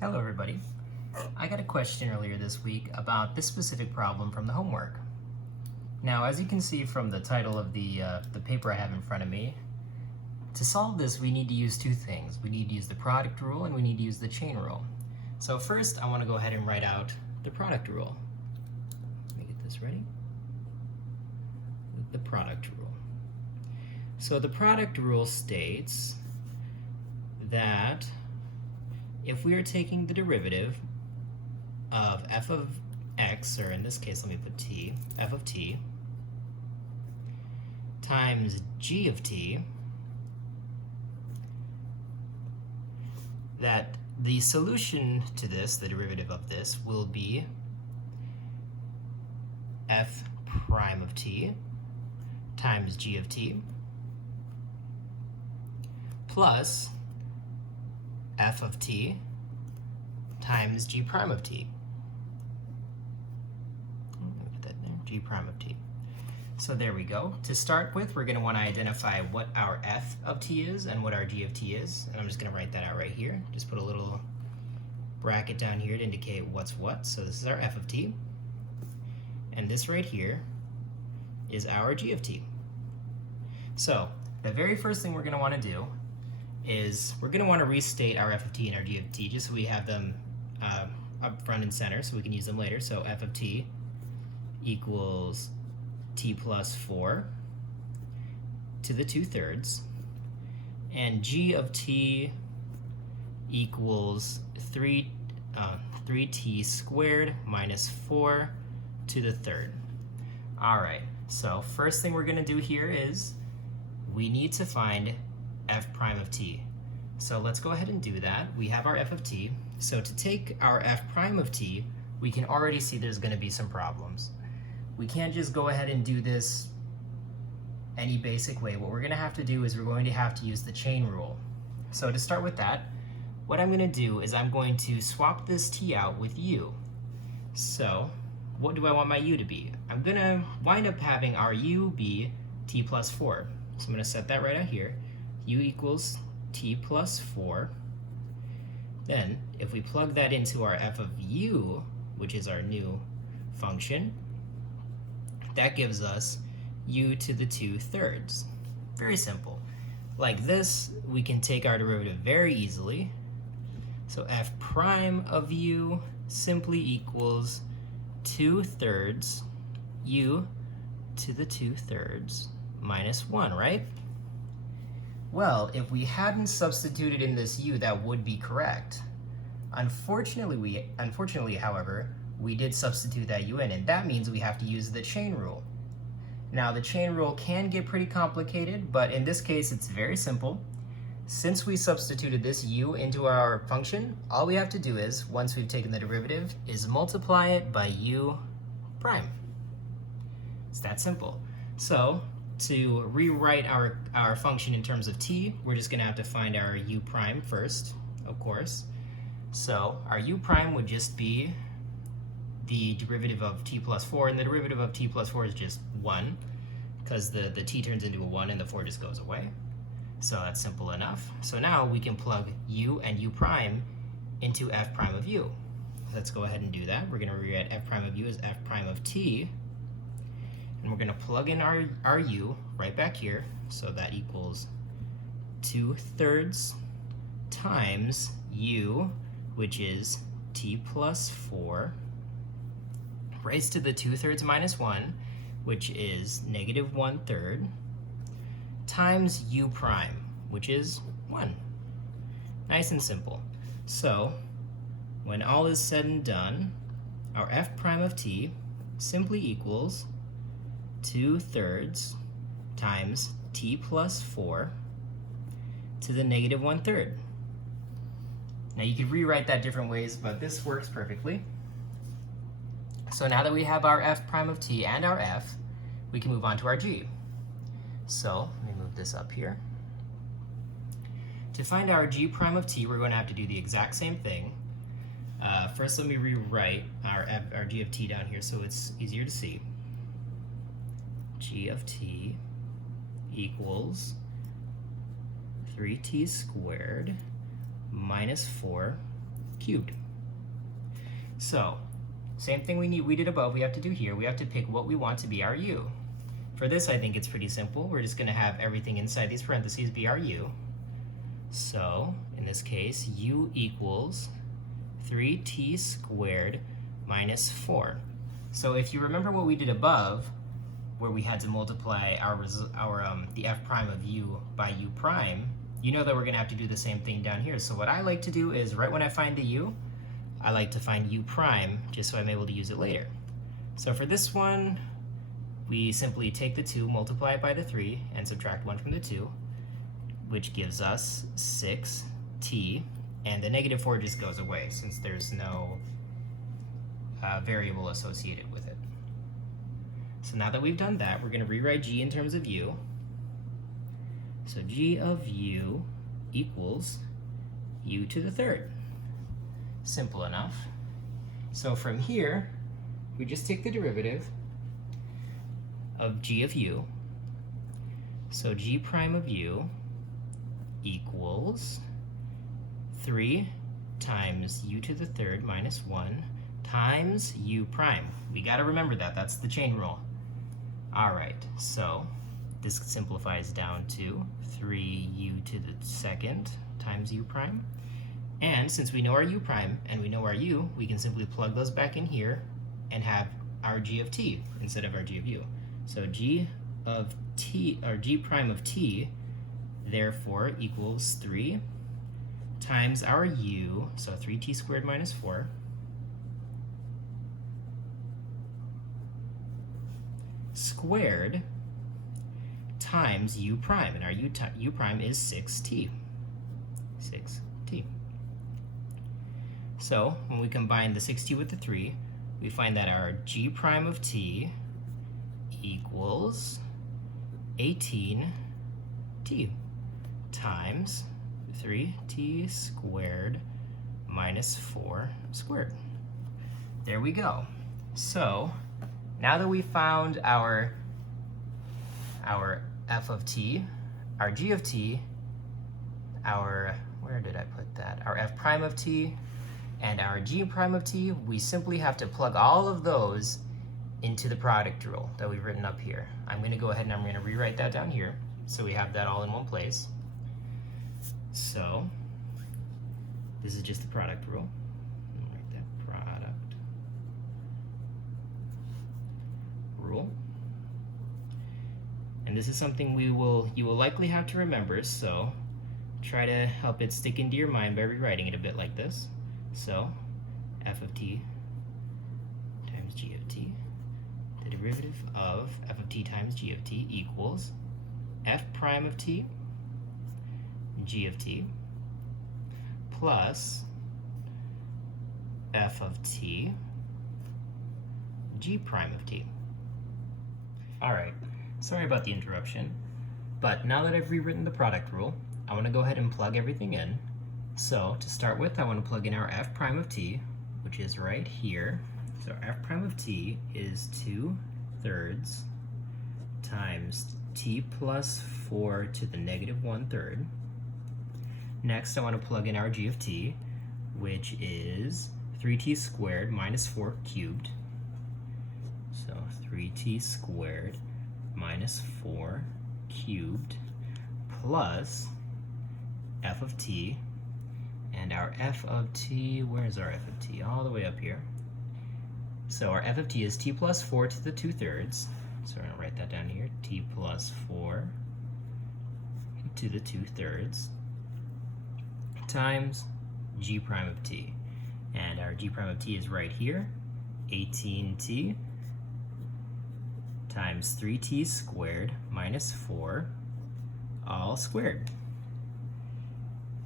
Hello everybody. I got a question earlier this week about this specific problem from the homework. Now, as you can see from the title of the paper I have in front of me, to solve this we need to use two things. We need to use the product rule and we need to use the chain rule. So first I want to go ahead and write out the product rule. Let me get this ready. The product rule. So the product rule states that if we are taking the derivative of f of x, or in this case let me put t, f of t, times g of t, that the solution to this, the derivative of this, will be f prime of t times g of t plus f of t times g prime of t. Let me put that there, g prime of t. So there we go. To start with, we're going to want to identify what our f of t is and what our g of t is. And I'm just going to write that out right here. Just put a little bracket down here to indicate what's what. So this is our f of t. And this right here is our g of t. So the very first thing we're going to want to do is we're going to want to restate our f of t and our g of t just so we have them up front and center so we can use them later. So f of t equals t plus 4 to the 2/3, and g of t equals 3t squared minus 4 to the 3rd. All right, so first thing we're going to do here is we need to find f prime of t. So let's go ahead and do that. We have our f of t. So to take our f prime of t, we can already see there's going to be some problems. We can't just go ahead and do this any basic way. What we're going to have to do is we're going to have to use the chain rule. So to start with that, what I'm going to do is I'm going to swap this t out with u. So what do I want my u to be? I'm going to wind up having our u be t plus 4. So I'm going to set that right out here. U equals t plus 4. Then, if we plug that into our f of u, which is our new function, that gives us u to the 2/3. Very simple. Like this, we can take our derivative very easily. So f prime of u simply equals 2/3 u to the 2/3 minus 1, right? Well, if we hadn't substituted in this u, that would be correct. Unfortunately, however, we did substitute that u in, and that means we have to use the chain rule. Now, the chain rule can get pretty complicated, but in this case, it's very simple. Since we substituted this u into our function, all we have to do is, once we've taken the derivative, is multiply it by u prime. It's that simple. So, to rewrite our function in terms of t, we're just going to have to find our u prime first, of course. So our u prime would just be the derivative of t plus 4, and the derivative of t plus 4 is just 1, because the t turns into a 1 and the 4 just goes away. So that's simple enough. So now we can plug u and u prime into f prime of u. Let's go ahead and do that. We're going to rewrite f prime of u as f prime of t. And we're going to plug in our u right back here. So that equals 2/3 times u, which is t plus 4, raised to the 2/3 minus 1, which is negative 1/3, times u prime, which is 1. Nice and simple. So when all is said and done, our f prime of t simply equals 2/3 times t plus 4 to the negative 1/3. Now you could rewrite that different ways, but this works perfectly. So now that we have our f prime of t and our f, we can move on to our g. So let me move this up here. To find our g prime of t, we're going to have to do the exact same thing. First, let me rewrite our g of t down here so it's easier to see. G of t equals 3t squared minus 4. cubed. So, same thing we did above, we have to do here. We have to pick what we want to be our u. For this, I think it's pretty simple. We're just going to have everything inside these parentheses be our u. So, in this case, u equals 3t squared minus 4. So if you remember what we did above, where we had to multiply the f prime of u by u prime, you know that we're going to have to do the same thing down here. So what I like to do is, right when I find the u, I like to find u prime, just so I'm able to use it later. So for this one, we simply take the 2, multiply it by the 3, and subtract 1 from the 2, which gives us 6t, and the negative 4 just goes away since there's no variable associated with it. So now that we've done that, we're going to rewrite g in terms of u. So g of u equals u to the third. Simple enough. So from here, we just take the derivative of g of u. So g prime of u equals 3 times u to the third minus 1 times u prime. We got to remember that. That's the chain rule. All right, so this simplifies down to 3u to the second times u prime. And since we know our u prime and we know our u, we can simply plug those back in here and have our g of t instead of our g of u. So g of t, or g prime of t, therefore equals 3 times our u, so 3t squared minus 4, squared times u prime, and our u prime is 6t. 6t. So when we combine the 6t with the 3, we find that our g prime of t equals 18t times 3t squared minus 4 squared. There we go. So now that we found our f of t, our g of t, where did I put that? Our f prime of t and our g prime of t, we simply have to plug all of those into the product rule that we've written up here. I'm going to go ahead and I'm going to rewrite that down here so we have that all in one place. So this is just the product rule. I'll write that product rule. And this is something you will likely have to remember, so try to help it stick into your mind by rewriting it a bit like this. So f of t times g of t, the derivative of f of t times g of t equals f prime of t, g of t, plus f of t, g prime of t. All right, sorry about the interruption, but now that I've rewritten the product rule, I want to go ahead and plug everything in. So to start with, I want to plug in our f prime of t, which is right here. So f prime of t is 2/3 times t plus 4 to the negative 1/3. Next, I want to plug in our g of t, which is 3t squared minus 4 cubed. So 3t squared minus 4 cubed plus f of t, and our f of t, where's our f of t? All the way up here. So our f of t is t plus 4 to the 2/3. So we're going to write that down here, t plus 4 to the 2/3 times g prime of t. And our g prime of t is right here, 18t times 3t squared minus 4, all squared.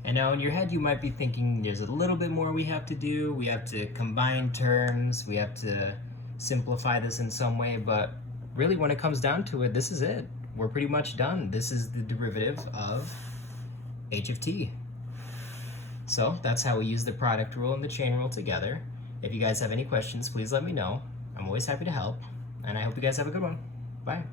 And now in your head you might be thinking there's a little bit more we have to do. We have to combine terms, we have to simplify this in some way, but really when it comes down to it, this is it. We're pretty much done. This is the derivative of h of t. So that's how we use the product rule and the chain rule together. If you guys have any questions, please let me know. I'm always happy to help, and I hope you guys have a good one. Bye.